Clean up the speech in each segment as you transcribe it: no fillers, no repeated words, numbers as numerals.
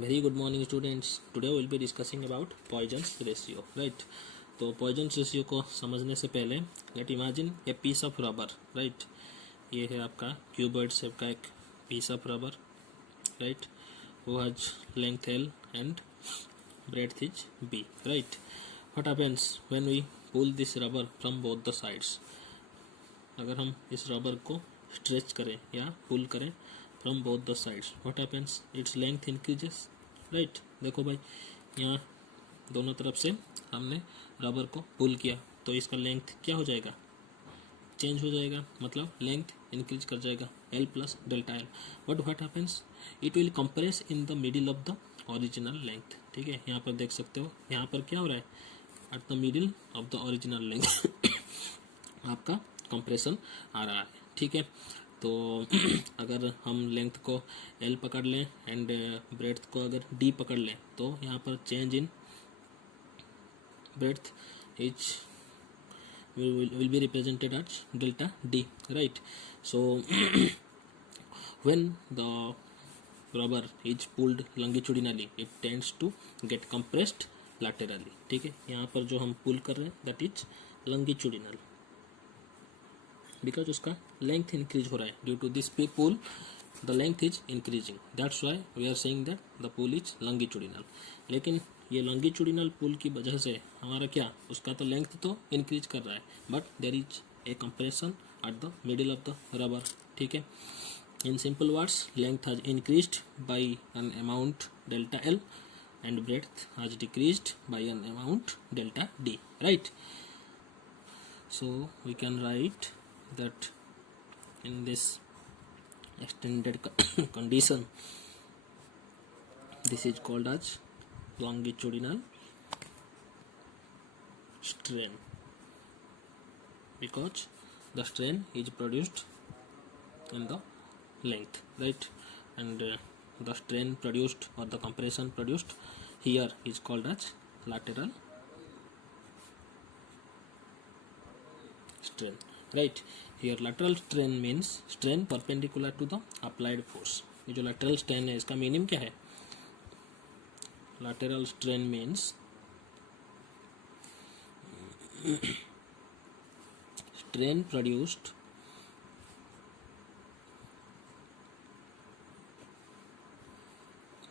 Very good morning students. Today we will be discussing about Poisson's ratio, right? तो Poisson's ratio को समझने से पहले let imagine a piece of rubber, right? ये है आपका cuboid shape का एक piece of rubber, right? Who has length L and breadth is B, right? What happens when we pull this rubber from both the sides? अगर हम इस rubber को stretch करें या पुल करें from both the sides, what happens? Its length increases, right? देखो भाई, यहाँ दोनों तरफ से हमने रबर को पुल किया तो इसका लेंथ क्या हो जाएगा? चेंज हो जाएगा, मतलब लेंथ इंक्रीज कर जाएगा, L plus delta L. But what happens? It will compress in the middle of the original length. ठीक है, यहाँ पर देख सकते हो, यहाँ पर क्या हो रहा है? Eight the middle of the original length आपका कंप्रेशन आ रहा है. ठीक है, तो अगर हम लेंथ को L पकड़ लें एंड ब्रेड्थ को अगर D पकड़ लें तो यहाँ पर change in breadth is will be represented as delta D, right? So when the rubber is pulled longitudinally it tends to get compressed laterally. ठीक है, यहाँ पर जो हम पुल कर रहे हैं that is longitudinal because उसका लेंथ इंक्रीज हो रहा है. Due to this pull the length is increasing, that's why we are saying that the pull is longitudinal. लेकिन ये लॉन्गिट्यूडिनल पुल की वजह से हमारा क्या, उसका तो लेंथ तो इंक्रीज कर रहा है but there is a compression at the middle of the rubber. ठीक है, in simple words length has increased by an amount delta L and breadth has decreased by an amount delta D, right? So we can write that in this extended condition this is called as longitudinal strain because the strain is produced in the length, right? And the strain produced or the compression produced here is called as lateral strain, right? Here lateral strain means strain perpendicular to the applied force. ये जो lateral strain है इसका meaning क्या है? lateral strain means strain produced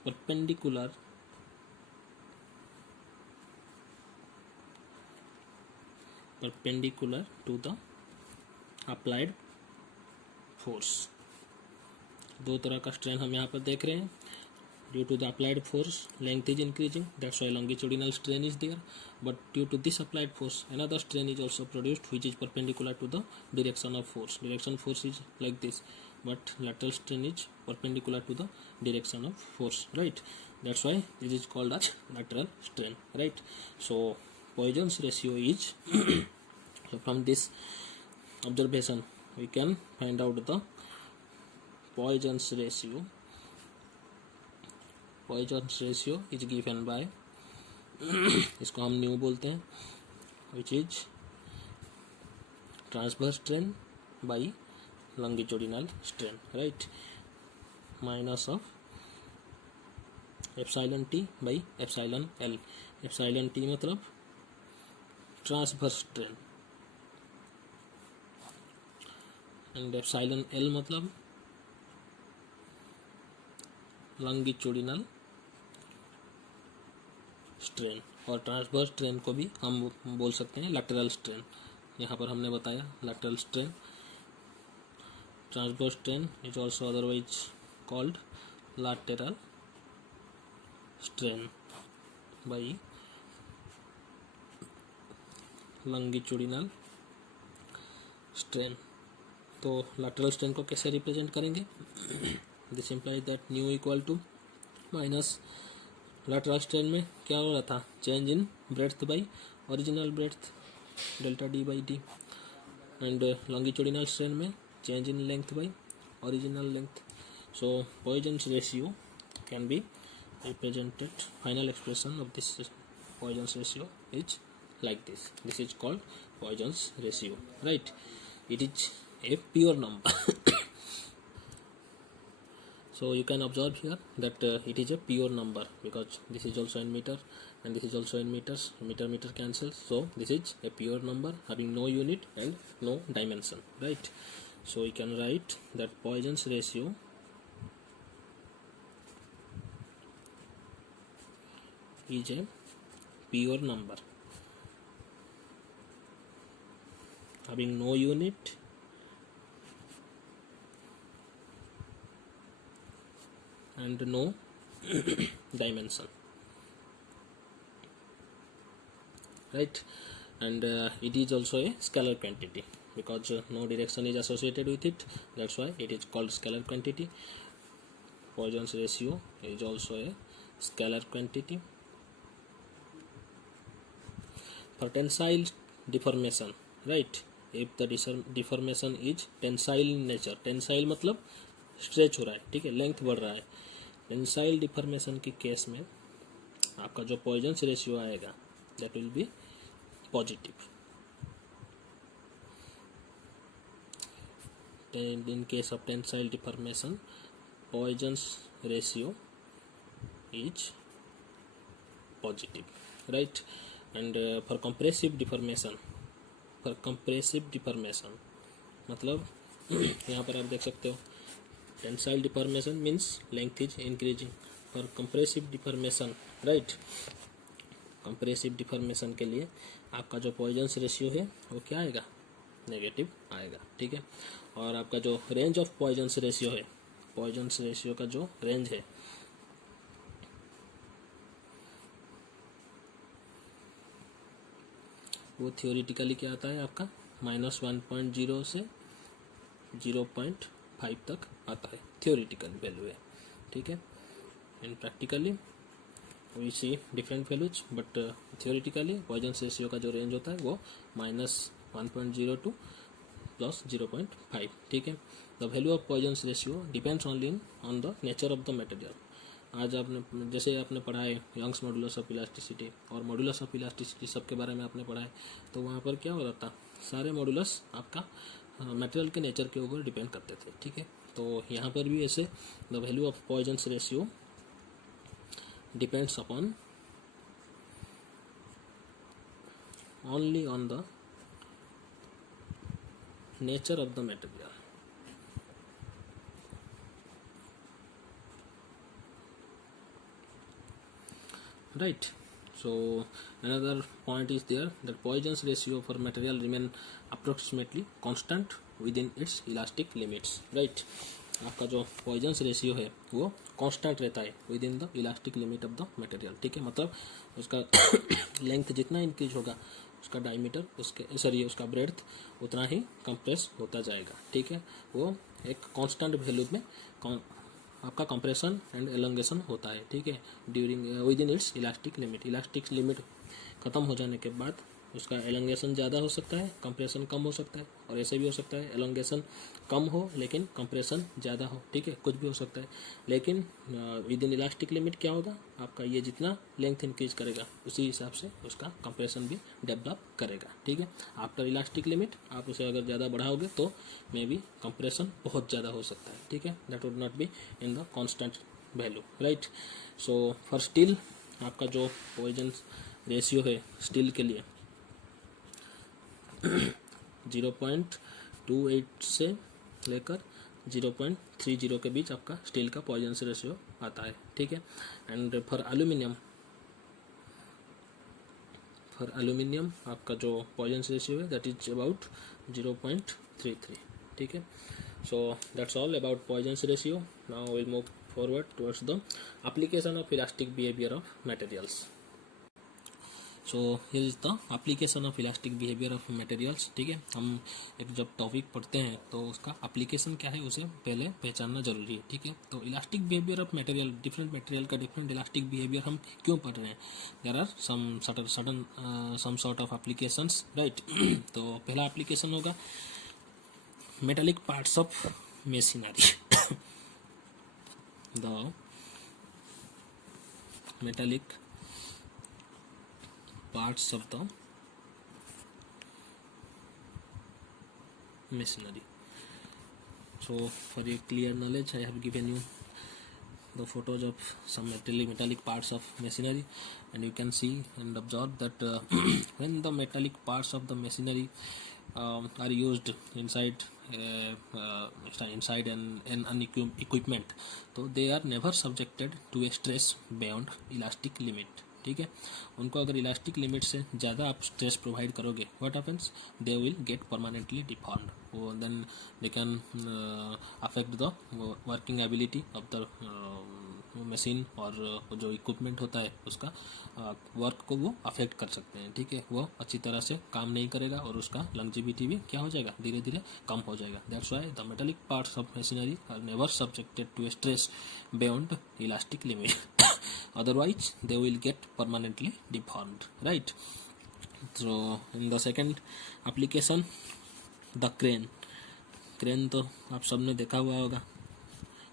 perpendicular to the applied force. दो तरह का strain हम यहाँ पर देख रहे हैं. Due to the applied force length is increasing, that's why longitudinal strain is there. But due to this applied force another strain is also produced which is perpendicular to the direction of force. Direction force is like this, but lateral strain is perpendicular to the direction of force, right? That's why this is called as lateral strain, right? So Poisson's ratio is so from this observation we can find out the Poisson's ratio. Poisson's ratio is given by इसको हम new बोलते हैं, which is transverse strain by longitudinal strain, right? Minus of epsilon t by epsilon l. epsilon t मतलब transverse strain and epsilon l मतलब longitudinal strain. और transverse strain को भी हम बोल सकते हैं लैटरल स्ट्रेन. यहाँ पर हमने बताया lateral strain. Transverse strain is also otherwise called lateral strain by longitudinal strain. तो लैटरल स्ट्रेन को कैसे रिप्रेजेंट करेंगे? This implies that nu equal to minus lateral strain में क्या हो रहा था? Change in breadth by original breadth delta D by D. And longitudinal strain में change in length by original length. So Poisson's ratio can be represented, final expression of this Poisson's ratio is like this. This is called Poisson's ratio, right? It is a pure number. So you can observe here that it is a pure number, because this is also in meter and this is also in meters. Meter cancels, so this is a pure number having no unit and no dimension, right? So we can write that Poisson's ratio is a pure number having no unit and no dimension, right? And it is also a scalar quantity, because no direction is associated with it, that's why it is called scalar quantity. Poisson's ratio is also a scalar quantity. For tensile deformation, right, if the deformation is tensile in nature, tensile मतलब stretch हो रहा है, ठीक है, length बढ़ रहा है, tensile deformation के केस में आपका जो पॉइजन्स रेशियो आएगा that will B positive. In case of tensile deformation, Poisson's ratio is positive, right? And for compressive deformation मतलब यहाँ पर आप देख सकते हो tensile deformation means length is increasing. For compressive deformation, right, compressive deformation के लिए आपका जो पॉइजन्स रेशियो है वो क्या आएगा, नेगेटिव आएगा, ठीक है. और आपका जो रेंज ऑफ पॉइजन्स रेशियो है, पॉइजन्स रेशियो का जो रेंज है वो थियोरिटिकली क्या आता है आपका -1.0 से 0.5 तक आता है, थियोरिटिकल वैल्यू है, ठीक है. In practically we see different values, but theoretically Poisson's ratio का जो रेंज होता है वो -1.0 टू +0.5, ठीक है. The value of Poisson's ratio depends only on the nature of the material. आज आपने जैसे आपने पढ़ा है यंग्स मॉडुलस ऑफ इलास्टिसिटी और मॉडुलस ऑफ इलास्टिसिटी सब के बारे में आपने पढ़ा है, तो वहाँ पर क्या हो रहा था, सारे मॉडुलस आपका मटेरियल के नेचर के ऊपर डिपेंड करते थे, ठीक है. तो यहाँ पर भी ऐसे the value of Poisson's ratio depends upon only on the nature of the material. Right. So another point is there that Poisson's ratio for material remain approximately constant within its elastic limits. Right. आपका जो Poisson's ratio है वो constant रहता है with in the elastic limit of the material, ठीक है. मतलब उसका लेंथ जितना इंक्रीज होगा उसका डायमीटर उसका ब्रेड्थ उतना ही कंप्रेस होता जाएगा, ठीक है. वो एक कांस्टेंट वैल्यू में आपका कंप्रेशन एंड एलोंगेशन होता है, ठीक है, during with in its elastic limit. Elastic limit ख़त्म हो जाने के बाद उसका एलोंगेशन ज़्यादा हो सकता है, कंप्रेशन कम हो सकता है, और ऐसे भी हो सकता है एलोंगेशन कम हो लेकिन कंप्रेशन ज़्यादा हो, ठीक है, कुछ भी हो सकता है. लेकिन विद इन इलास्टिक लिमिट क्या होगा, आपका ये जितना लेंथ इंक्रीज करेगा उसी हिसाब से उसका कंप्रेशन भी डेवलप करेगा, ठीक है. आफ्टर इलास्टिक लिमिट आप उसे अगर ज़्यादा बढ़ाओगे तो मे बी कंप्रेशन बहुत ज़्यादा हो सकता है, ठीक है. That would not be in the constant value, right. So for steel आपका जो पॉइजन्स रेशियो है स्टील के लिए 0.28 से लेकर 0.30 के बीच आपका स्टील का पॉइजन्स रेशियो आता है, ठीक है. एंड फॉर एल्यूमिनियम आपका जो पॉइजन्स रेशियो है दैट इज अबाउट 0.33, ठीक है. So that's all about Poisson's ratio. Now will move forward towards the application of elastic behaviour of materials. So here is the application of elastic behaviour of materials, ठीक है. हम एक जब topic पढ़ते हैं तो उसका एप्लीकेशन क्या है उसे पहले पहचानना जरूरी है, ठीक है. तो elastic behaviour of material, different material का डिफरेंट इलास्टिक बिहेवियर हम क्यों पढ़ रहे हैं, there are some sort of applications, right. तो पहला एप्लीकेशन होगा metallic parts of machinery. The metallic parts of the machinery. So for your clear knowledge I have given you the photos of some metallic parts of machinery, and you can see and observe that when the metallic parts of the machinery are used inside an equipment, so they are never subjected to a stress beyond elastic limit. ठीक है, उनको अगर elastic limit से ज़्यादा आप stress provide करोगे, what happens, they will get permanently deformed, वो then they can affect the working ability of the machine, और जो इक्विपमेंट होता है उसका वर्क को वो अफेक्ट कर सकते हैं. ठीक है, वो अच्छी तरह से काम नहीं करेगा और उसका लॉन्जेविटी भी क्या हो जाएगा, धीरे धीरे कम हो जाएगा. That's why the metallic parts of machinery are never subjected to stress beyond elastic limit, otherwise they will get permanently deformed, right? So in the second application, the crane तो आप सबने देखा हुआ होगा,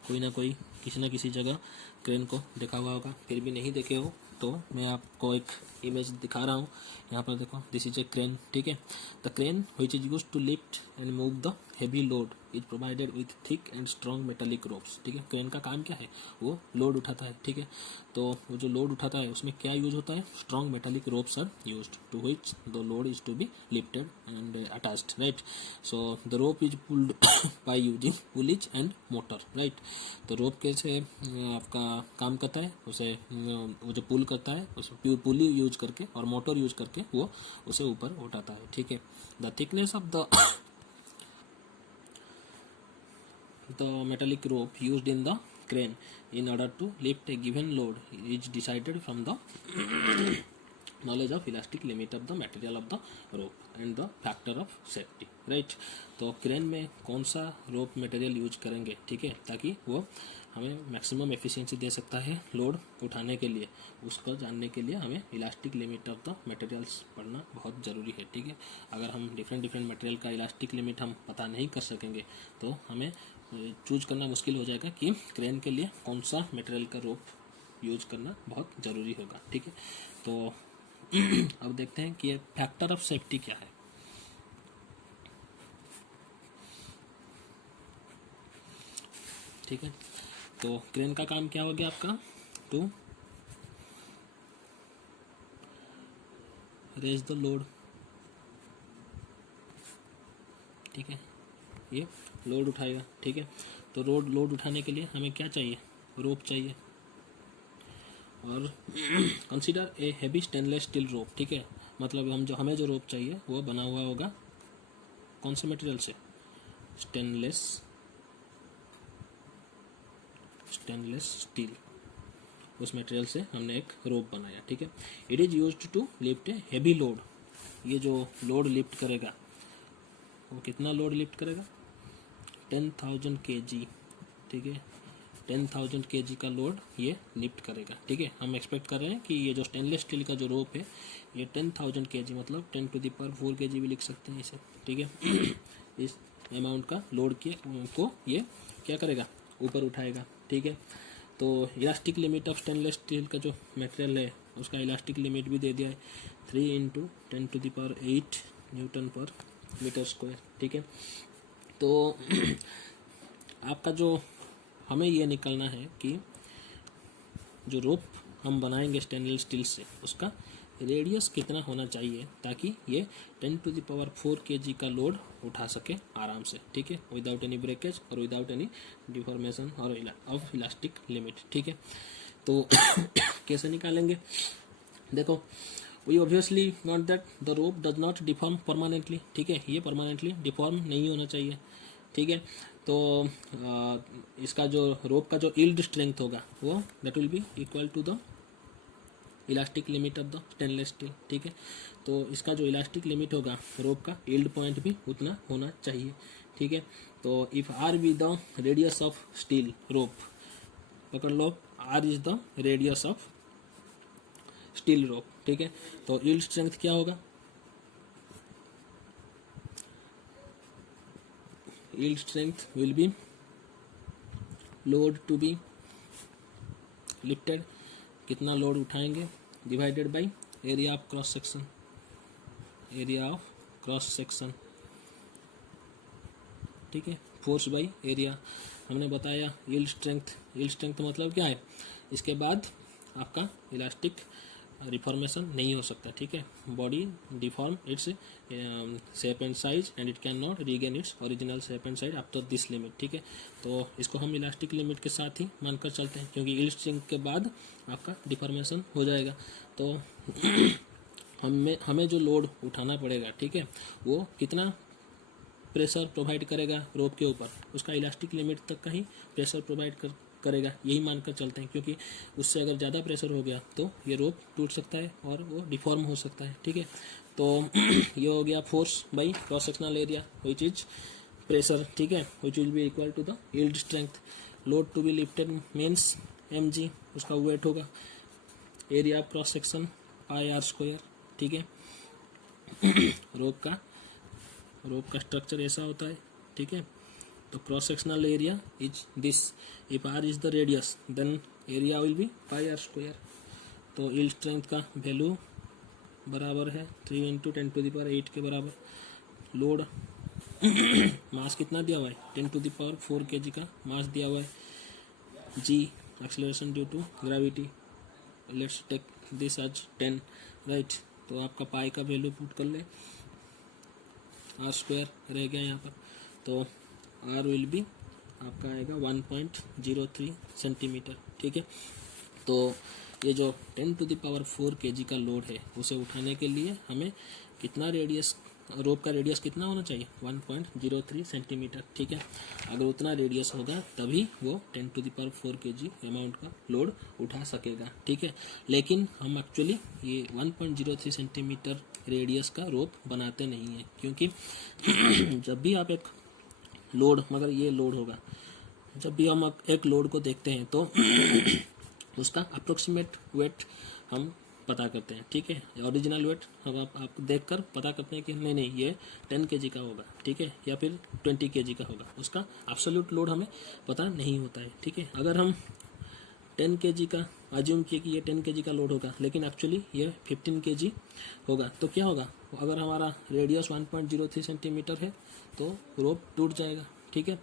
कोई ना कोई किसी ना किसी जगह क्रेन को देखा हुआ होगा. फिर भी नहीं देखे हो तो मैं आपको एक इमेज दिखा रहा हूँ. यहाँ पर देखो, दिस इज ए क्रेन. ठीक है, the crane which is used to lift and move the heavy load is provided with thick and strong metallic ropes. ठीक है, क्रेन का काम क्या है, वो लोड उठाता है. ठीक है, तो वो जो लोड उठाता है उसमें क्या यूज होता है, strong metallic ropes are used to which the load is to be lifted and attached, right? So the rope is pulled by using pulleys and motor, right? तो रोप कैसे आपका काम करता है, उसे वो जो पुल करता है उसे पुली यूज करके और मोटर यूज करके वो उसे ऊपर उठाता है. ठीक है, the thickness of the metallic rope used in the crane in order to lift a given load is decided from the knowledge of elastic limit of the material of the rope and the factor of safety, right? तो crane में कौन सा रोप material use करेंगे, ठीक है, ताकि वो हमें मैक्सिमम एफिशिएंसी दे सकता है लोड उठाने के लिए, उसको जानने के लिए हमें elastic limit of the materials पढ़ना बहुत ज़रूरी है. ठीक है, अगर हम डिफरेंट मटेरियल का इलास्टिक लिमिट हम पता नहीं कर सकेंगे तो हमें चूज करना मुश्किल हो जाएगा कि क्रेन के लिए कौन सा मटेरियल का रोप यूज करना बहुत ज़रूरी होगा. ठीक है, तो अब देखते हैं कि फैक्टर ऑफ सेफ्टी क्या है. ठीक है, तो क्रेन का काम क्या हो गया आपका, टू रेज द लोड. ठीक है, ये लोड उठाएगा. ठीक है, तो लोड उठाने के लिए हमें क्या चाहिए, रोप चाहिए. और consider a heavy stainless steel rope. ठीक है, मतलब हमें जो रोप चाहिए वो बना हुआ होगा कौन से मटेरियल से, स्टेनलेस स्टील, उस मटेरियल से हमने एक रोप बनाया. ठीक है, it is used to lift a heavy load. ये जो लोड लिफ्ट करेगा वो कितना लोड लिफ्ट करेगा, 10,000 kg. ठीक है, 10,000 kg का लोड ये लिफ्ट करेगा. ठीक है, हम एक्सपेक्ट कर रहे हैं कि ये जो स्टेनलेस स्टील का जो रोप है ये 10,000 kg मतलब 10⁴ kg भी लिख सकते हैं इसे. ठीक है, इस अमाउंट का लोड को ये क्या करेगा, ऊपर उठाएगा. ठीक है, तो elastic limit of stainless steel का जो मटेरियल है उसका इलास्टिक लिमिट भी दे दिया है 3 × 10⁸ न्यूटन पर मीटर स्क्वायर. ठीक है, तो आपका जो हमें ये निकालना है कि जो रोप हम बनाएंगे स्टेनलेस स्टील से उसका रेडियस कितना होना चाहिए ताकि ये 10⁴ kg का लोड उठा सके आराम से. ठीक है, विदाउट एनी ब्रेकेज और विदाउट एनी डिफॉर्मेशन और ऑफ इलास्टिक लिमिट. ठीक है, तो कैसे निकालेंगे, देखो, we obviously not that the rope does not deform permanently. ठीक है, ये परमानेंटली डिफॉर्म नहीं होना चाहिए. ठीक है, तो इसका जो रोप का जो यील्ड स्ट्रेंथ होगा वो that will be equal to the elastic limit of the stainless steel. ठीक है, तो इसका जो इलास्टिक लिमिट होगा रोप का यील्ड पॉइंट भी उतना होना चाहिए. ठीक है, तो if R be the radius of steel rope, पकड़ लो, R is the radius of steel rope. ठीक है, तो यील्ड स्ट्रेंथ क्या होगा, yield strength will be load to be lifted, कितना लोड उठाएंगे, divided by area of cross section. ठीक है, फोर्स बाय एरिया. हमने बताया यील्ड स्ट्रेंथ मतलब क्या है, इसके बाद आपका इलास्टिक रिफॉर्मेशन नहीं हो सकता, ठीक है। Body deform its shape and size and it can not regain its original shape and size after this limit, ठीक है। तो इसको हम इलास्टिक लिमिट के साथ ही मानकर चलते हैं, क्योंकि यील्ड स्ट्रेंथ के बाद आपका डिफॉर्मेशन हो जाएगा। तो हमें जो लोड उठाना पड़ेगा, ठीक है, वो कितना प्रेशर प्रोवाइड करेगा रोप के ऊपर, उसका इलास्टिक लिमिट तक का ही प्रेशर प्रोवाइड करेगा, यही मानकर चलते हैं। क्योंकि उससे अगर ज़्यादा प्रेशर हो गया तो ये रोप टूट सकता है और वो डिफॉर्म हो सकता है, ठीक है। तो ये हो गया force by cross sectional area which is pressure, ठीक है, which will be equal to the yield strength. Load to be lifted means mg, उसका वेट होगा, area of cross section pi r square, ठीक है। रोप का स्ट्रक्चर ऐसा होता है, ठीक है। तो cross sectional area is this, if r is the radius then area will be pi r square. तो यील्ड स्ट्रेंथ का वैल्यू बराबर है 3 × 10⁸ के बराबर। लोड मास कितना दिया हुआ है, 10⁴ kg का मास दिया हुआ है। G acceleration due to gravity, let's take this as 10, right. तो आपका पाई का वैल्यू पुट कर ले, आर स्क्वायर रह गया यहाँ पर, तो आर विल बी आपका आएगा 1.03 सेंटीमीटर, ठीक है। तो ये जो 10⁴ kg का लोड है उसे उठाने के लिए हमें कितना रेडियस, रोप का रेडियस कितना होना चाहिए, 1.03 सेंटीमीटर, ठीक है। अगर उतना रेडियस होगा तभी वो 10⁴ kg अमाउंट का लोड उठा सकेगा, ठीक है। लेकिन हम एक्चुअली ये 1.03 सेंटीमीटर रेडियस का रोप बनाते नहीं है, क्योंकि जब भी आप एक लोड, मगर ये लोड होगा, जब भी हम एक लोड को देखते हैं तो उसका अप्रोक्सीमेट वेट हम पता करते हैं, ठीक है। ओरिजिनल वेट हम आप देखकर पता करते हैं कि नहीं ये 10 kg का होगा, ठीक है, या फिर 20 kg का होगा। उसका एब्सोल्यूट लोड हमें पता नहीं होता है, ठीक है। अगर हम 10 kg का अज्यूम किए कि ये 10 kg का लोड होगा, लेकिन एक्चुअली ये 15 kg होगा, तो क्या होगा, अगर हमारा रेडियस 1.03 सेंटीमीटर है तो रोप टूट जाएगा, ठीक है।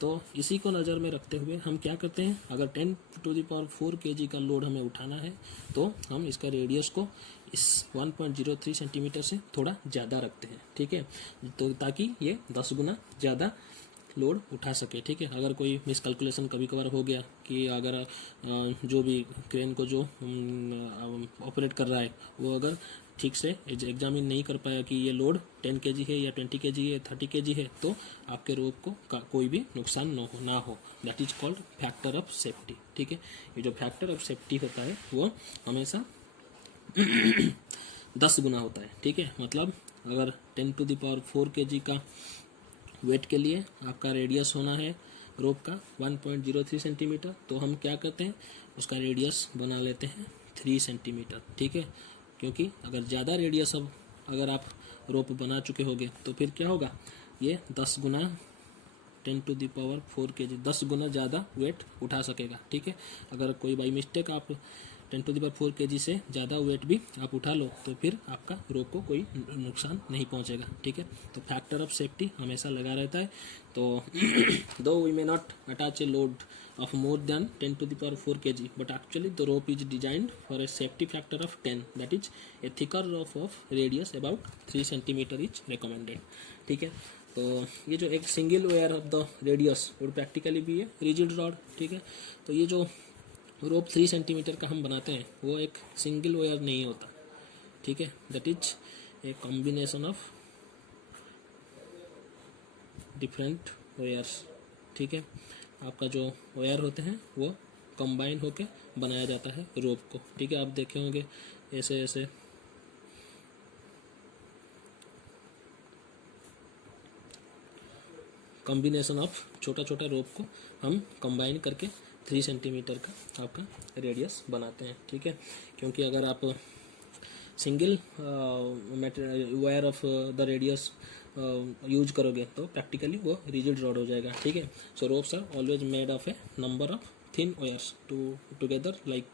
तो इसी को नज़र में रखते हुए हम क्या करते हैं, अगर 10⁴ kg का लोड हमें उठाना है तो हम इसका रेडियस को इस 1.03 सेंटीमीटर से थोड़ा ज़्यादा रखते हैं, ठीक है, तो ताकि ये 10 गुना ज़्यादा लोड उठा सके, ठीक है। अगर कोई मिसकैलकुलेशन कभी कभार हो गया कि अगर जो भी क्रेन को जो ऑपरेट कर रहा है वो अगर ठीक से एग्जामिन नहीं कर पाया कि ये लोड 10 kg है या 20 kg है, 30 kg है, तो आपके रोप को कोई भी नुकसान ना हो, that is called factor of safety, ठीक है। ये जो फैक्टर ऑफ सेफ्टी होता है वो हमेशा 10 गुना होता है, ठीक है। मतलब अगर 10⁴ kg का वेट के लिए आपका रेडियस होना है रोप का 1.03 सेंटीमीटर, तो हम क्या करते हैं, उसका रेडियस बना लेते हैं 3 सेंटीमीटर, ठीक है। क्योंकि अगर ज़्यादा रेडियस अब अगर आप रोप बना चुके होंगे तो फिर क्या होगा, ये 10 गुना 10⁴ kg 10 गुना ज़्यादा वेट उठा सकेगा, ठीक है। अगर कोई बाई मिस्टेक आप 10⁴ kg से ज़्यादा वेट भी आप उठा लो तो फिर आपका रोप को कोई नुकसान नहीं पहुंचेगा, ठीक है। तो फैक्टर ऑफ सेफ्टी हमेशा लगा रहता है। तो दो we may not attach a load of more than 10⁴ kg, but actually the rope is designed for a safety factor of 10, that is a thicker rope of radius about 3 centimeter is recommended, ठीक है। तो ये जो एक single wire of the radius would practically भी है rigid rod, ठीक है। तो ये जो रोप 3 सेंटीमीटर का हम बनाते हैं वो एक सिंगल वायर नहीं होता, ठीक है, that is a combination of different wires, ठीक है। आपका जो वायर होते हैं वो कंबाइन होके बनाया जाता है रोप को, ठीक है। आप देखे होंगे ऐसे ऐसे कॉम्बिनेशन ऑफ छोटा छोटा रोप को हम कंबाइन करके 3 सेंटीमीटर का आपका रेडियस बनाते हैं, ठीक है। क्योंकि अगर आप single wire of the radius use करोगे तो प्रैक्टिकली वो रिजिड रॉड हो जाएगा, ठीक है। So ropes are always made of a number of thin wires together like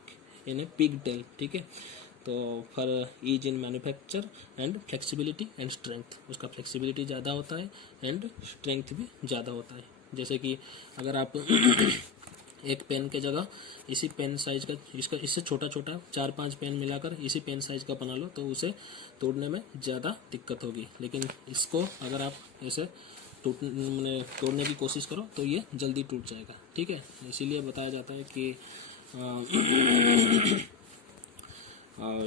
in a pig tail, ठीक है। तो for ease in manufacture and flexibility and strength, उसका फ्लेक्सिबिलिटी ज़्यादा होता है एंड स्ट्रेंथ भी ज़्यादा होता है, जैसे कि अगर आप एक पेन के जगह इसी पेन साइज का इससे छोटा छोटा 4-5 पेन मिलाकर इसी पेन साइज का बना लो तो उसे तोड़ने में ज़्यादा दिक्कत होगी। लेकिन इसको अगर आप ऐसे तोड़ने की कोशिश करो तो ये जल्दी टूट जाएगा, ठीक है। इसीलिए बताया जाता है कि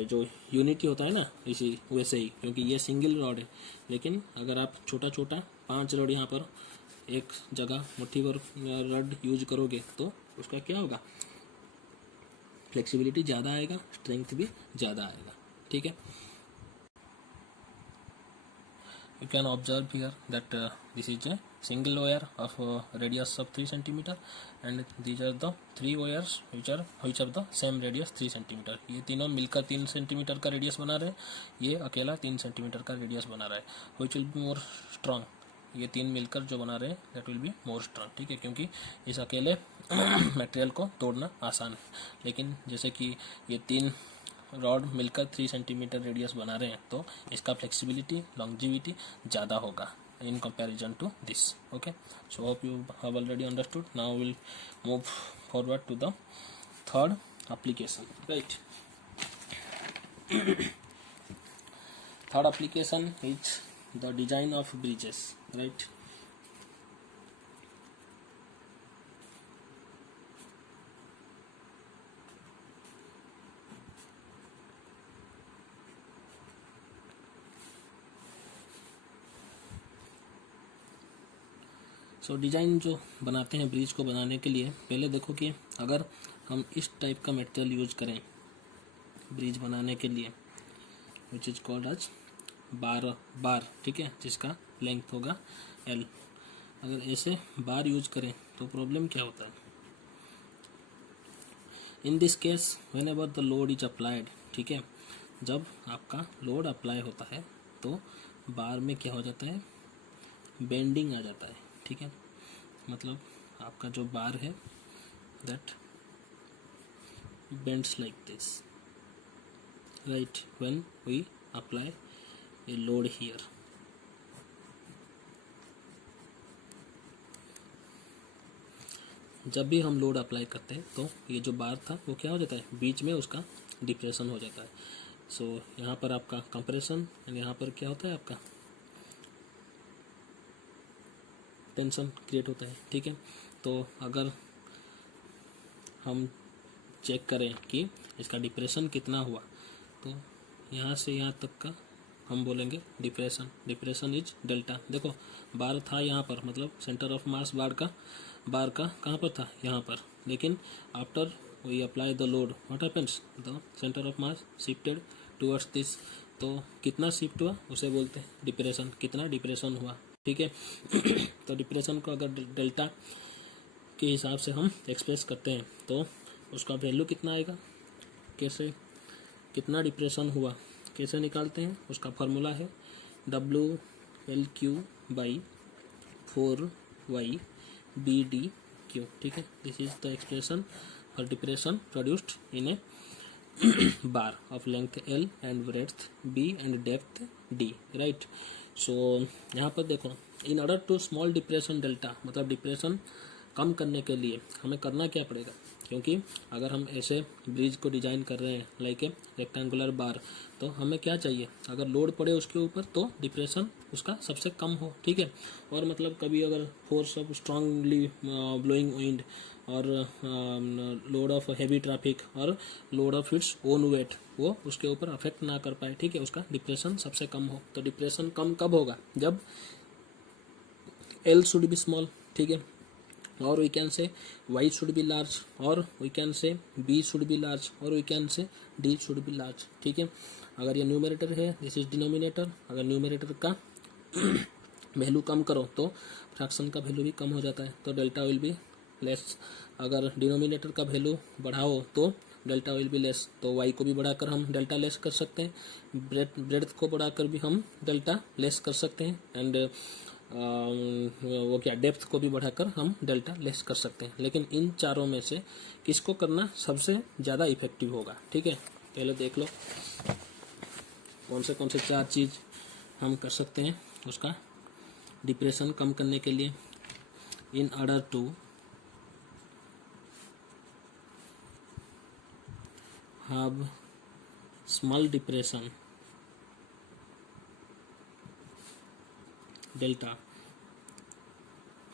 जो यूनिटी होता है ना, इसी वैसे ही, क्योंकि ये सिंगल रॉड है। लेकिन अगर आप छोटा छोटा 5 रॉड यहाँ पर एक जगह मुट्ठी भर रॉड यूज करोगे तो उसका क्या होगा, फ्लेक्सिबिलिटी ज़्यादा आएगा, स्ट्रेंथ भी ज़्यादा आएगा, ठीक है। You can observe here that this is a single wire of radius of 3 centimeter and these are the 3 wires which are the same radius 3 centimeter। ये तीनों मिलकर 3 सेंटीमीटर का रेडियस बना रहे हैं, ये अकेला 3 सेंटीमीटर का रेडियस बना रहा है। which will be more strong, ये तीन मिलकर जो बना रहे हैं that will be more strong, ठीक है, क्योंकि इस अकेले मटेरियल को तोड़ना आसान है। लेकिन जैसे कि ये 3 रॉड मिलकर 3 सेंटीमीटर रेडियस बना रहे हैं तो इसका फ्लेक्सिबिलिटी, लॉन्जिविटी ज़्यादा होगा in comparison to this। okay, so hope you have already understood। now we'll move forward to the third application, right। third application is the design of bridges, right। So design जो बनाते हैं bridge को बनाने के लिए, पहले देखो कि अगर हम इस टाइप का मटेरियल यूज करें ब्रिज बनाने के लिए, विच इज कॉल्ड एज बार, ठीक है, जिसका लेंथ होगा L। अगर ऐसे बार यूज करें तो प्रॉब्लम क्या होता है, in this case when ever the load is applied, ठीक है, जब आपका लोड अप्लाई होता है तो बार में क्या हो जाता है, बेंडिंग आ जाता है, ठीक है। मतलब आपका जो बार है that bends like this, right, when we apply a load here. जब भी हम लोड अप्लाई करते हैं तो ये जो बार था वो क्या हो जाता है, बीच में उसका डिप्रेशन हो जाता है। सो यहाँ पर आपका कंप्रेशन एंड यहाँ पर क्या होता है, आपका टेंशन क्रिएट होता है, ठीक है। तो अगर हम चेक करें कि इसका डिप्रेशन कितना हुआ तो यहाँ से यहाँ तक का हम बोलेंगे डिप्रेशन इज डेल्टा। देखो बार था यहाँ पर, मतलब सेंटर ऑफ मास बार का कहाँ पर था, यहाँ पर, लेकिन after we apply the load what happens, the centre of mass shifted towards this. तो कितना शिफ्ट हुआ उसे बोलते हैं डिप्रेशन, कितना डिप्रेशन हुआ, ठीक है। तो डिप्रेशन को अगर डेल्टा के हिसाब से हम एक्सप्रेस करते हैं तो उसका वैल्यू कितना आएगा, कैसे, कितना डिप्रेशन हुआ कैसे निकालते हैं, उसका फार्मूला है WL/4YBDQ, ठीक है। This is the expression for depression produced in a bar of length L and breadth B and depth D, right. So यहाँ पर देखो, in order to small depression delta, मतलब डिप्रेशन कम करने के लिए हमें करना क्या पड़ेगा, क्योंकि अगर हम ऐसे ब्रिज को डिजाइन कर रहे हैं लाइक ए रेक्टेंगुलर बार, तो हमें क्या चाहिए, अगर लोड पड़े उसके ऊपर तो डिप्रेशन उसका सबसे कम हो, ठीक है। और मतलब कभी अगर force of strongly blowing wind और लोड ऑफ हैवी ट्रैफिक और load of its own wait वो उसके ऊपर अफेक्ट ना कर पाए, ठीक है, उसका डिप्रेशन सबसे कम हो। तो डिप्रेशन कम कब होगा, जब L शुड बी स्मॉल, ठीक है, और we can say Y should be large, और we can say B should be large, और we can say D should be large, ठीक है। अगर ये न्यूमरेटर है, दिस इज डिनोमिनेटर, अगर न्यूमरेटर का वैल्यू कम करो तो फ्रैक्शन का वैल्यू भी कम हो जाता है, तो डेल्टा विल बी लेस। अगर डिनोमिनेटर का वैल्यू बढ़ाओ तो डेल्टा विल बी लेस, तो Y को भी बढ़ाकर हम डेल्टा लेस कर सकते हैं, ब्रेड्थ को बढ़ाकर भी हम डेल्टा लेस कर सकते हैं, एंड वो क्या डेप्थ को भी बढ़ाकर हम डेल्टा लेस कर सकते हैं। लेकिन इन चारों में से किसको करना सबसे ज़्यादा इफेक्टिव होगा, ठीक है। पहले देख लो कौन से 4 चीज़ हम कर सकते हैं उसका डिप्रेशन कम करने के लिए। in order to have small depression delta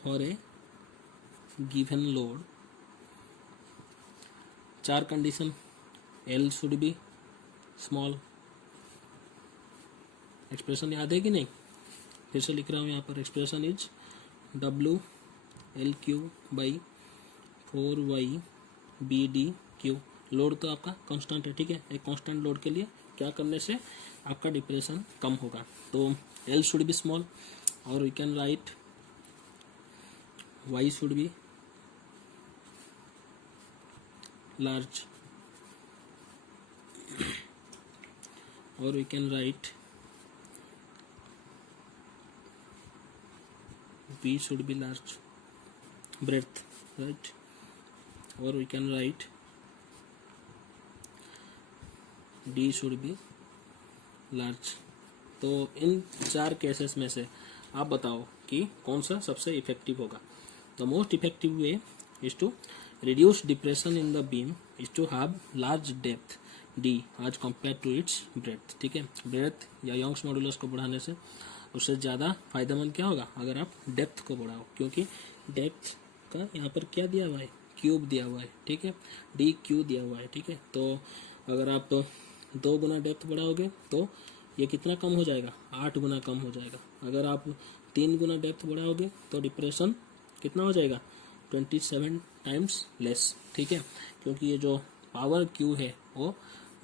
for a given load, चार condition, L should be small, expression याद है कि नहीं, फिर से लिख रहा हूँ यहाँ पर, expression is W L Q by 4Y B D Q। Load तो आपका कांस्टेंट है, ठीक है, एक कांस्टेंट लोड के लिए क्या करने से आपका डिप्रेशन कम होगा, तो L शुड बी स्मॉल, और we can write Y should be large, और we can write B should be large, breadth, right, or we can write D should be large। तो इन चार केसेस में से आप बताओ कि कौन सा सबसे इफेक्टिव होगा। The most effective way is to reduce depression in the beam is to have large depth D as compare to its breadth, ठीक है, ब्रेड्थ या यंग्स मॉडुलस को बढ़ाने से उससे ज़्यादा फायदेमंद क्या होगा अगर आप डेप्थ को बढ़ाओ, क्योंकि डेप्थ का यहाँ पर क्या दिया हुआ है, क्यूब दिया हुआ है, ठीक है, डी क्यू दिया हुआ है, ठीक है, तो अगर आप 2 गुना डेप्थ बढ़ाओगे तो ये कितना कम हो जाएगा, 8 गुना कम हो जाएगा। अगर आप 3 गुना डेप्थ बढ़ाओगे तो डिप्रेशन कितना हो जाएगा, 27 टाइम्स लेस, ठीक है, क्योंकि ये जो पावर क्यू है वो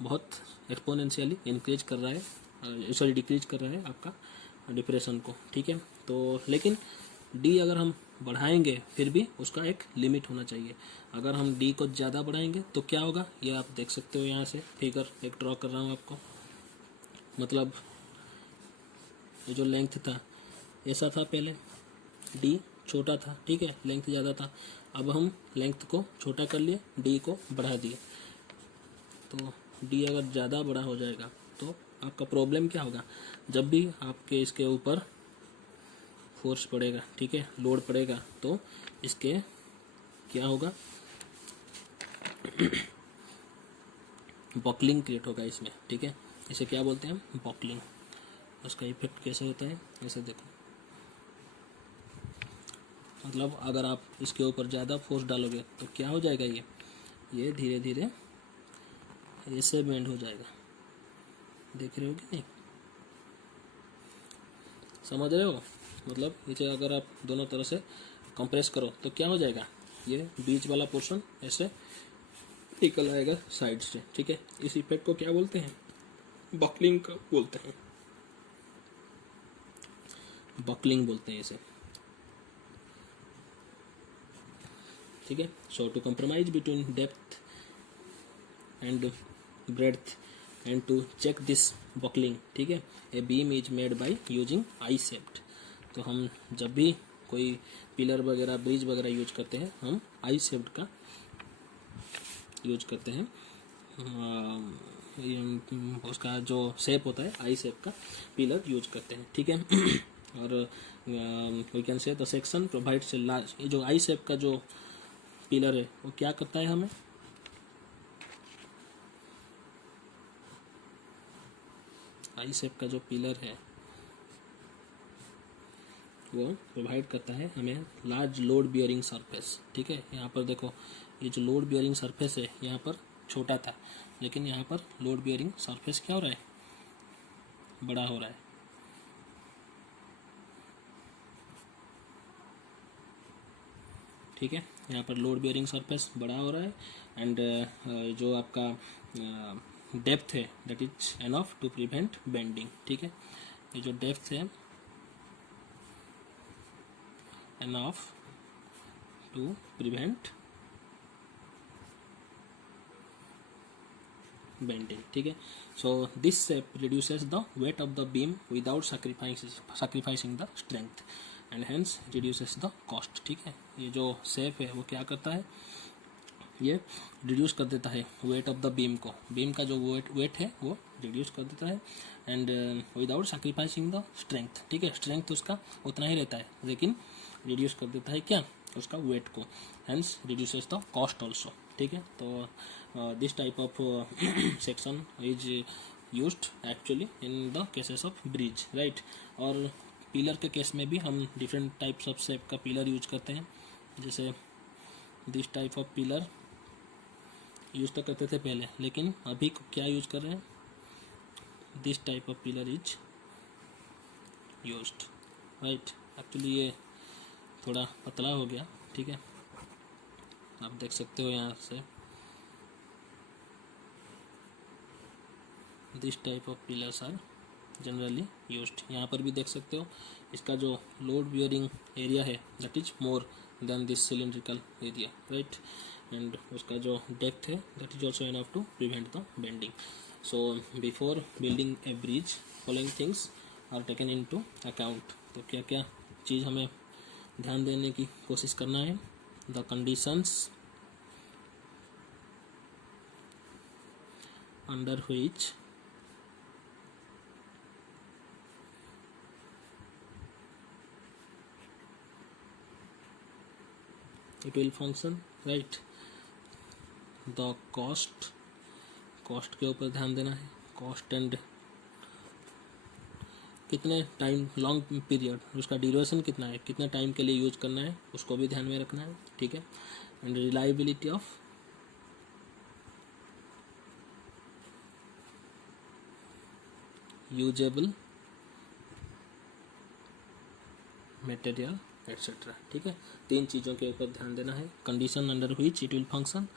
बहुत एक्सपोनेंशियली इंक्रीज कर रहा है, सॉरी डिक्रीज कर रहा है आपका डिप्रेशन को, ठीक है। तो लेकिन डी अगर हम बढ़ाएंगे फिर भी उसका एक लिमिट होना चाहिए। अगर हम डी को ज़्यादा बढ़ाएंगे तो क्या होगा, ये आप देख सकते हो, यहाँ से फिगर एक ड्रॉ कर रहा हूँ आपको, मतलब ये जो लेंथ था ऐसा था पहले, डी छोटा था, ठीक है, लेंथ ज़्यादा था, अब हम लेंथ को छोटा कर लिए, डी को बढ़ा दिए, तो डी अगर ज़्यादा बड़ा हो जाएगा तो आपका प्रॉब्लम क्या होगा, जब भी आपके इसके ऊपर फोर्स पड़ेगा, ठीक है, लोड पड़ेगा, तो इसके क्या होगा, बॉकलिंग क्रिएट होगा इसमें, ठीक है, इसे क्या बोलते हैं हम, बॉकलिंग। उसका इफेक्ट कैसे होता है, ऐसे देखो, मतलब अगर आप इसके ऊपर ज़्यादा फोर्स डालोगे तो क्या हो जाएगा, ये धीरे धीरे ऐसे बेंड हो जाएगा, देख रहे हो कि नहीं, समझ रहे हो, मतलब इसे अगर आप दोनों तरह से कंप्रेस करो तो क्या हो जाएगा, ये बीच वाला पोर्शन ऐसे निकल आएगा साइड से, ठीक है, इस इफेक्ट को क्या बोलते हैं, बकलिंग का बोलते हैं, बकलिंग बोलते हैं इसे, ठीक है। So to compromise between depth and breadth and to check this buckling, ठीक है, a beam is made by using I shaped. तो हम जब भी कोई पिलर वगैरह ब्रिज वगैरह यूज करते हैं, हम आई शेप्ड का यूज करते हैं, उसका जो शेप होता है आई शेप का पिलर यूज करते हैं, ठीक है। और we can say the section provides a large, ये जो आई शेप का जो पिलर है वो क्या करता है, हमें आई शेप का जो पिलर है वो प्रोवाइड करता है हमें लार्ज लोड बियरिंग सरफेस, ठीक है। यहाँ पर देखो, ये जो लोड बियरिंग सरफेस है यहाँ पर छोटा था, लेकिन यहाँ पर लोड बियरिंग सरफेस क्या हो रहा है, बड़ा हो रहा है, ठीक है, यहाँ पर लोड बियरिंग सरफेस बड़ा हो रहा है, एंड जो आपका डेप्थ है that is enough to prevent bending, ठीक है, ये जो डेप्थ है एनफ टू प्रिवेंट बेंडिंग, ठीक है। So this shape reduces the weight of the beam without sacrificing the strength and hence reduces the cost, ठीक है। ये जो शेप है वो क्या करता है, ये रिड्यूस कर देता है वेट ऑफ द बीम को, बीम का जो वेट है वो रिड्यूस कर देता है, and without sacrificing the strength, ठीक है, स्ट्रेंथ उसका उतना ही रहता है लेकिन रिड्यूस कर देता है क्या, उसका वेट को, hence reduces the cost also, ठीक है। तो this type of section is used actually in the cases of bridge, right. और पिलर के केस में भी हम डिफरेंट टाइप्स ऑफ शेप का पिलर यूज करते हैं, जैसे this type of pillar use तो करते थे पहले, लेकिन अभी क्या यूज कर रहे हैं, this type of pillar is used, right. Actually ये थोड़ा पतला हो गया, ठीक है, आप देख सकते हो यहाँ से this type of pillars are generally used. यहाँ पर भी देख सकते हो इसका जो लोड बियरिंग एरिया है that is more than this cylindrical area, right. And उसका जो डेप्थ है that is also enough to prevent the bending. So before building a bridge following things are taken in to account. तो क्या क्या चीज़ हमें ध्यान देने की कोशिश करना है, the conditions under which it will function, right। the cost के ऊपर ध्यान देना है, कॉस्ट एंड कितने टाइम लॉन्ग पीरियड, उसका ड्यूरेशन कितना है, कितने टाइम के लिए यूज करना है, उसको भी ध्यान में रखना है, ठीक है। And reliability of usable material etcetera, ठीक है। 3 चीज़ों के ऊपर ध्यान देना है, condition under which it will function,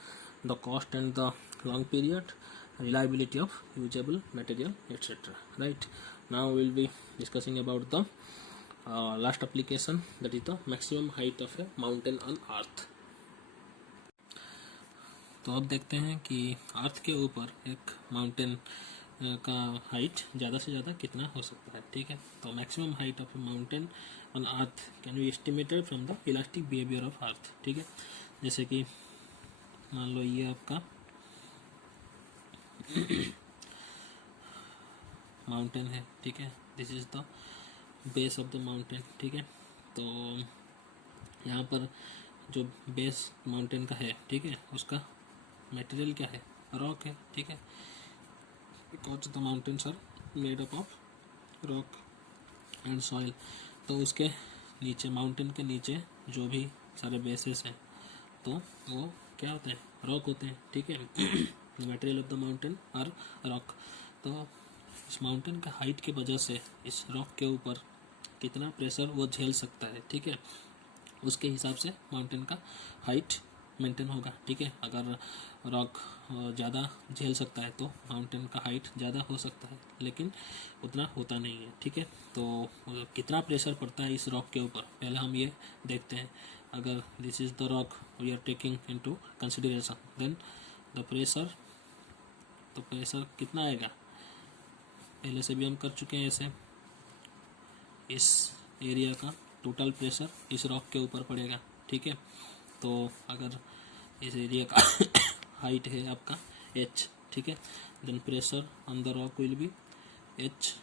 the cost and the long period, reliability of usable material etc, right। now we will be discussing about the last application, that is the maximum height of a mountain on earth। तो अब देखते हैं कि अर्थ के ऊपर एक mountain का height ज़्यादा से ज़्यादा कितना हो सकता है, ठीक है। तो maximum height of a mountain on earth can be estimated from the elastic behaviour of earth, ठीक है। जैसे कि मान लो ये आपका माउंटेन है, ठीक है, this is the base of the mountain, ठीक है। तो यहाँ पर जो बेस माउंटेन का है, ठीक है, उसका मटेरियल क्या है, रॉक है, ठीक है, because the mountains are made up of rock and soil. तो उसके नीचे, माउंटेन के नीचे जो भी सारे बेसेस हैं तो वो क्या होते हैं, रॉक होते हैं, ठीक है। The material of the mountain are rock. तो इस माउंटेन का हाइट की वजह से इस रॉक के ऊपर कितना प्रेशर वो झेल सकता है, ठीक है, उसके हिसाब से माउंटेन का हाइट मेंटेन होगा, ठीक है। अगर रॉक ज़्यादा झेल सकता है तो माउंटेन का हाइट ज़्यादा हो सकता है, लेकिन उतना होता नहीं है, ठीक है। तो कितना प्रेशर पड़ता है इस रॉक के ऊपर, पहले हम ये देखते हैं। अगर this is the rock we are taking into consideration, then the pressure, तो प्रेशर कितना आएगा, पहले से भी हम कर चुके हैं ऐसे, इस एरिया का टोटल प्रेशर इस रॉक के ऊपर पड़ेगा, ठीक है। तो अगर इस एरिया का हाइट है आपका h, ठीक है, then pressure on the rock will be h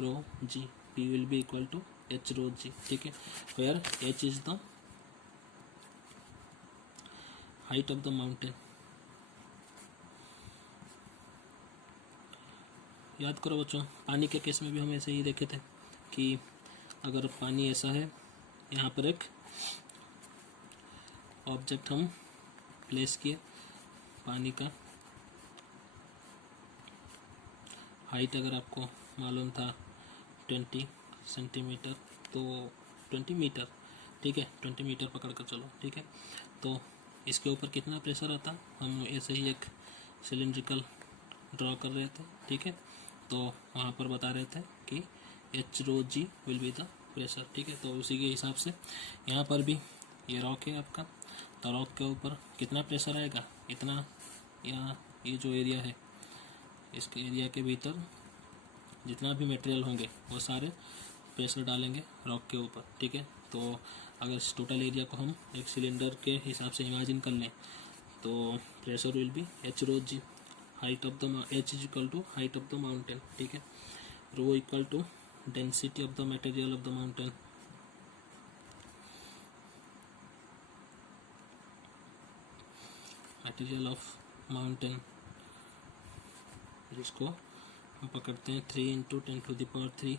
rho g, p will be equal to h rho g, ठीक है, where h is the height of the mountain. याद करो बच्चों, पानी के केस में भी हम ऐसे ही देखे थे कि अगर पानी ऐसा है, यहाँ पर एक ऑब्जेक्ट हम प्लेस किए, पानी का हाइट अगर आपको मालूम था 20 सेंटीमीटर, तो 20 मीटर, ठीक है, 20 मीटर पकड़ कर चलो, ठीक है। तो इसके ऊपर कितना प्रेशर आता, हम ऐसे ही एक सिलिंड्रिकल ड्रॉ कर रहे थे, ठीक है। तो वहाँ पर बता रहे थे कि h rho g will be the pressure, ठीक है। तो उसी के हिसाब से यहाँ पर भी ये रॉक है आपका, तो रॉक के ऊपर कितना प्रेशर आएगा, इतना, यहाँ ये जो एरिया है, इसके एरिया के भीतर जितना भी मटेरियल होंगे वो सारे प्रेशर डालेंगे रॉक के ऊपर, ठीक है। तो अगर इस टोटल एरिया को हम एक सिलेंडर के हिसाब से इमेजिन कर लें, तो pressure will be H rho g, height of the H is equal to height of the mountain, ठीक है, rho equal to density of the material of the mountain, material of mountain, जिसको हम पकड़ते हैं 3 into 10⁻³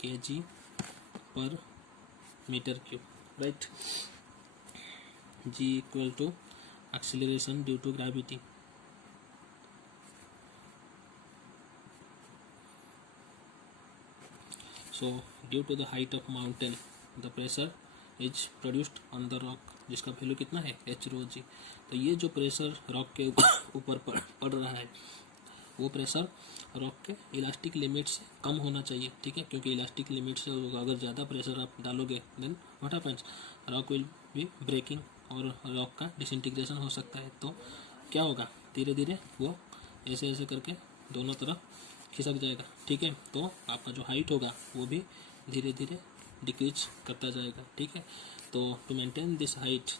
kg पर metre cube, right. G equal to acceleration due to gravity, so due to the height of mountain the pressure is produced on the rock, जिसका value कितना है h rho g। तो ये जो प्रेशर रॉक के ऊपर पड़ रहा है वो प्रेशर रॉक के इलास्टिक लिमिट से कम होना चाहिए, ठीक है, क्योंकि इलास्टिक लिमिट से अगर ज़्यादा प्रेशर आप डालोगे then what happens, rock will be breaking और रॉक का डिसइंटीग्रेशन हो सकता है। तो क्या होगा, धीरे धीरे वो ऐसे ऐसे करके दोनों तरफ खिसक जाएगा, ठीक है। तो आपका जो हाइट होगा वो भी धीरे धीरे डिक्रीज करता जाएगा, ठीक है। तो टू मेंटेन दिस हाइट,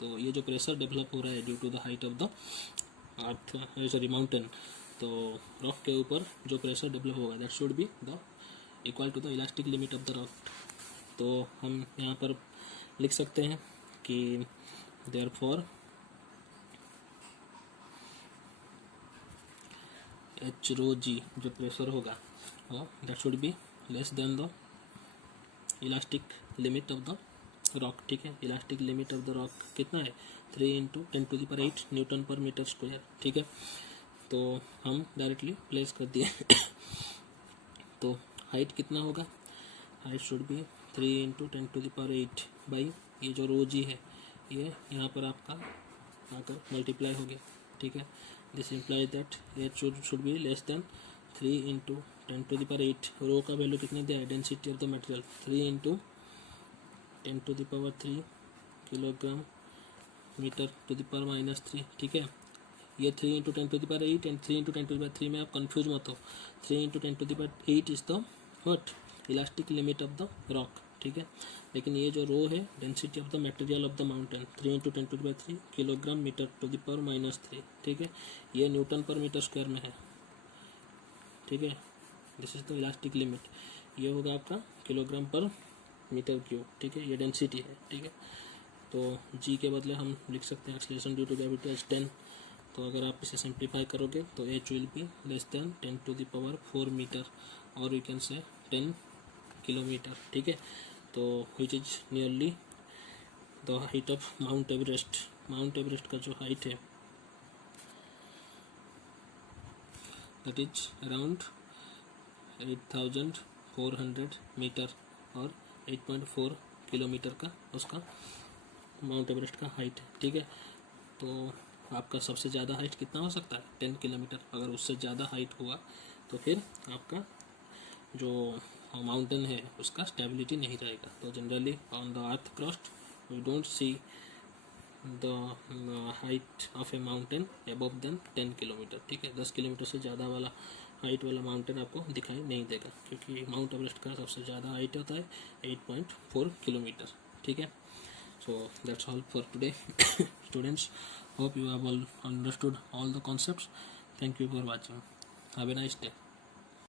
तो ये जो प्रेशर डेवलप हो रहा है due to the height of the earth, sorry mountain, तो रॉक के ऊपर जो प्रेशर डेवलप होगा that should be the equal to the elastic limit of the rock. तो हम यहाँ पर लिख सकते हैं कि देयरफॉर h rho g जो प्रेशर होगा that should be less than the elastic limit of the rock, ठीक है। Elastic limit of the rock कितना है 3 इंटू 10⁸ न्यूटन पर मीटर स्क्वायर, ठीक है। तो हम डायरेक्टली प्लेस कर दिए तो हाइट कितना होगा, height should be 3 into 10⁸ by ये जो रो जी है ये यहाँ पर आपका आकर मल्टीप्लाई हो गया, ठीक है। This implies that h should be less than 3 into 10⁸। Rho का वैल्यू कितने दिया है, density of the material 3 into 10⁻³ kilogram metre to the power -3, ठीक है। ये 3 इंटू 10⁸ एंड 3 इंटू 10⁻³ में आप कंफ्यूज मत हो। 3 into 10⁸ is the what elastic limit of the rock, ठीक है। लेकिन ये जो रो है density of the material of the mountain 3 into 10⁻³ kilogram metre to the power -3, ठीक है। ये न्यूटन पर मीटर स्क्वायर में है, ठीक है। This is the elastic limit, ये होगा आपका किलोग्राम पर मीटर क्यूब, ठीक है। ये डेंसिटी है, ठीक है। तो जी के बदले हम लिख सकते हैं acceleration due to gravity as 10। तो अगर आप इसे सिंप्लीफाई करोगे तो h will be less than 10⁴ metre और यू कैन से 10 किलोमीटर, ठीक है। तो which is nearly the height of Mount Everest. Mount Everest का जो हाइट है दैट इज अराउंड 8400 मीटर और 8.4 किलोमीटर का उसका माउंट एवरेस्ट का हाइट है, ठीक है। तो आपका सबसे ज़्यादा हाइट कितना हो सकता है 10 किलोमीटर। अगर उससे ज़्यादा हाइट हुआ तो फिर आपका जो माउंटेन है उसका स्टेबिलिटी नहीं रहेगा। तो generally on the earth crust we don't see the height of a mountain above then 10 kilometre, ठीक है। 10 किलोमीटर से ज़्यादा वाला हाइट वाला माउंटेन आपको दिखाई नहीं देगा, क्योंकि माउंट एवरेस्ट का सबसे ज़्यादा हाइट होता है 8.4 किलोमीटर, ठीक है। So that's all for today students, hope you have all understood all the concepts. Thank you for watching, have a nice day.